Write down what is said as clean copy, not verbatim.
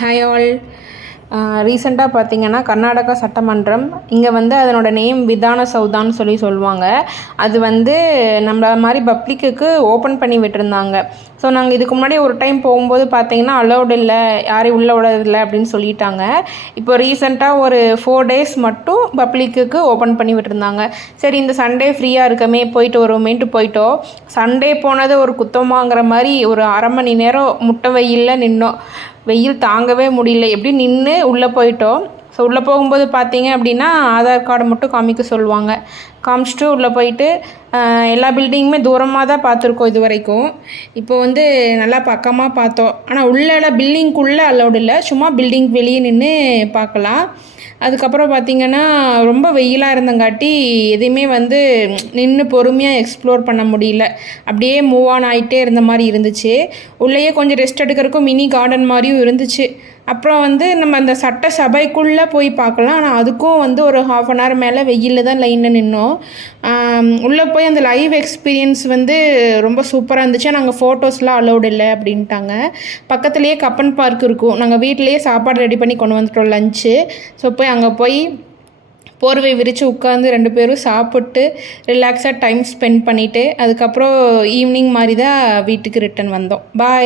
Hi all. ரீசெண்டாக பார்த்தீங்கன்னா கர்நாடகா சட்டமன்றம் இங்கே வந்து அதனோட நேம் விதான சௌதான்னு சொல்லுவாங்க. அது வந்து நம்மள மாதிரி பப்ளிக்குக்கு ஓப்பன் பண்ணி விட்டுருந்தாங்க. ஸோ நாங்கள் இதுக்கு முன்னாடி ஒரு டைம் போகும்போது பார்த்தீங்கன்னா அலௌடு இல்லை, யாரையும் உள்ளே விடறதில்லை அப்படின்னு சொல்லிட்டாங்க. இப்போ ரீசெண்டாக ஒரு 4 days மட்டும் பப்ளிக்குக்கு ஓப்பன் பண்ணி விட்டுருந்தாங்க. சரி, இந்த சண்டே ஃப்ரீயாக இருக்கமே போயிட்டு வருவோமேன்ட்டு போயிட்டோம். சண்டே போனது ஒரு குத்தமாங்கிற மாதிரி ஒரு 1/2 மணி நேரம் முட்டை வெயிலில் நின்னோம். வெயில் தாங்கவே முடியல. எப்படி நின்று உள்ளே போயிட்டோம். ஸோ உள்ளே போகும்போது பார்த்தீங்க அப்படின்னா ஆதார் கார்டு மட்டும் காமிக்க சொல்லுவாங்க. காமிச்சிட்டு உள்ளே போயிட்டு எல்லா பில்டிங்குமே தூரமாக தான் பார்த்துருக்கோம் இது வரைக்கும். இப்போ வந்து நல்லா பக்கமாக பார்த்தோம். ஆனால் உள்ளே பில்டிங்குள்ளே அலௌடு இல்லை, சும்மா பில்டிங் வெளியே நின்று பார்க்கலாம். அதுக்கப்புறம் பார்த்திங்கன்னா ரொம்ப வெயிலாக இருந்தங்காட்டி எதையுமே வந்து நின்று பொறுமையாக எக்ஸ்ப்ளோர் பண்ண முடியல. அப்படியே மூவ் ஆன் ஆகிட்டே இருந்த மாதிரி இருந்துச்சு. உள்ளேயே கொஞ்சம் ரெஸ்ட் எடுக்கிறதுக்கும் மினி கார்டன் மாதிரியும் இருந்துச்சு. அப்புறம் வந்து நம்ம அந்த சட்டசபைக்குள்ளே போய் பார்க்கலாம். ஆனால் அதுக்கும் வந்து ஒரு 1/2 hour மேலே வெயிலில் தான் லைனில் நின்னோம். உள்ளே போய் அந்த லைவ் எக்ஸ்பீரியன்ஸ் வந்து ரொம்ப சூப்பராக இருந்துச்சு. நாங்கள் ஃபோட்டோஸ்லாம் அலௌடு இல்லை அப்படின்ட்டாங்க. பக்கத்துலேயே கப்பன் பார்க் இருக்கும். நாங்கள் வீட்டிலையே சாப்பாடு ரெடி பண்ணி கொண்டு வந்துட்டோம், லஞ்சு. ஸோ போய் அங்கே போய் போர்வை விரித்து உட்காந்து 2 பேரும் சாப்பிட்டு ரிலாக்ஸாக டைம் ஸ்பெண்ட் பண்ணிவிட்டு அதுக்கப்புறம் ஈவினிங் மாதிரி தான் வீட்டுக்கு ரிட்டன் வந்தோம். பாய்.